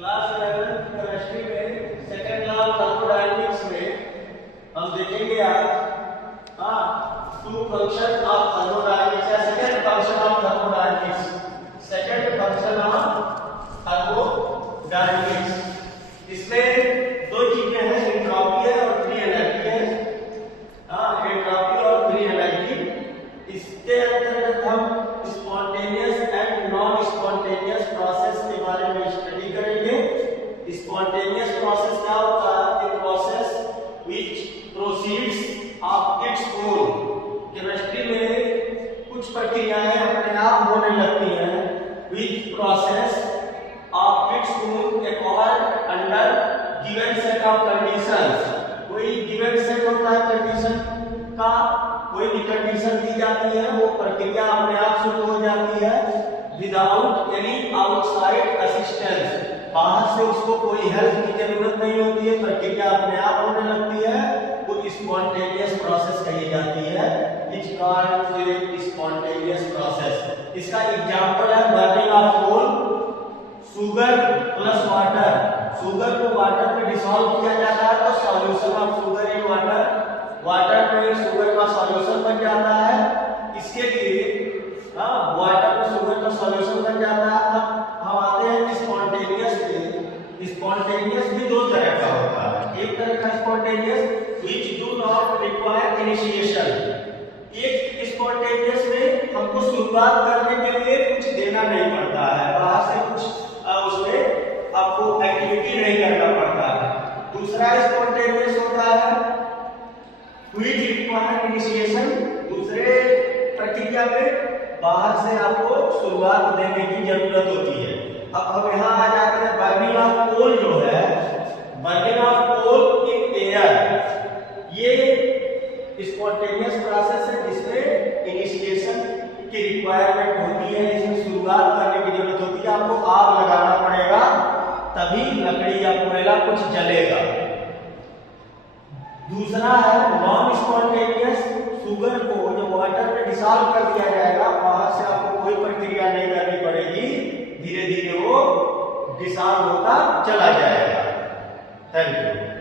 Class 11 chemistry में second law of thermodynamics में हम देखेंगे आज टू फंक्शन ऑफ थर्मोडायनामिक्स या second function of thermodynamics, second function of thermodynamics. इसमें दो चीजें हैं, एंट्रोपी है और फ्री एनर्जी है। एंट्रोपी और फ्री एनर्जी। इसके अंतर्गत हम spontaneous and non spontaneous process के बारे में स्टडी करेंगे। स्पॉन्टेनियस प्रोसेस क्या होता है? A process which proceeds of its own. Chemistry में कुछ प्रक्रियाएं अपने आप होने लगती हैं, which process of its own accord under given set of conditions. कोई गिवन सेट होता है कंडीशन का, कोई भी कंडीशन दी जाती है, वो प्रक्रिया अपने आप शुरू हो जाती है विदाउट एनी आउटसाइड असिस्टेंस। बाहर से उसको कोई हेल्प की जरूरत नहीं होती है, प्रक्रिया अपने आप होने लगती है, वो स्पॉन्टेनियस प्रोसेस कही जाती है। It's called spontaneous process. इसका एग्जांपल है burning of coal, sugar plus water. Sugar को वाटर में डिसॉल्व किया जाता है तो solution of sugar in water, water में शुगर का सॉल्यूशन बन जाता है। इसके लिए वाटर में शुगर का सॉल्यूशन बन जाता है। अब हम आते हैं स्पॉन्टेनियस पे। स्पॉन्टेनियस भी दो तरह का होता है। एक तरह का spontaneous which do not require initiation. एक स्पॉन्टेनियस में हमको शुरुआत करने के लिए कुछ देना नहीं पड़ता है, बाहर से कुछ उसमें आपको एक्टिविटी नहीं करना पड़ता है। दूसरा स्पॉन्टेनियस होता है व्हिच रिक्वायर इनिशिएशन। दूसरे प्रक्रिया में बाहर से आपको शुरुआत देने की जरूरत होती है। अब हम यहाँ आ जाते हैं बर्निंग ऑफ कोल जो है, burning of coal in air. ये स्पॉन्टेनियस प्रोसेस है जिसमें इनिशिएशन की रिक्वायरमेंट होती है, इसमें शुरुआत करने की जरूरत होती है। आपको आग लगाना पड़ेगा तभी लकड़ी या कोयला कुछ जलेगा। दूसरा है नॉन स्पॉन्टेनियस। शुगर को जो वाटर में डिसॉल्व कर दिया जाएगा, बाहर से आपको कोई प्रक्रिया नहीं करनी पड़ेगी, धीरे धीरे वो डिसॉल्व होता चला जाएगा। Thank you.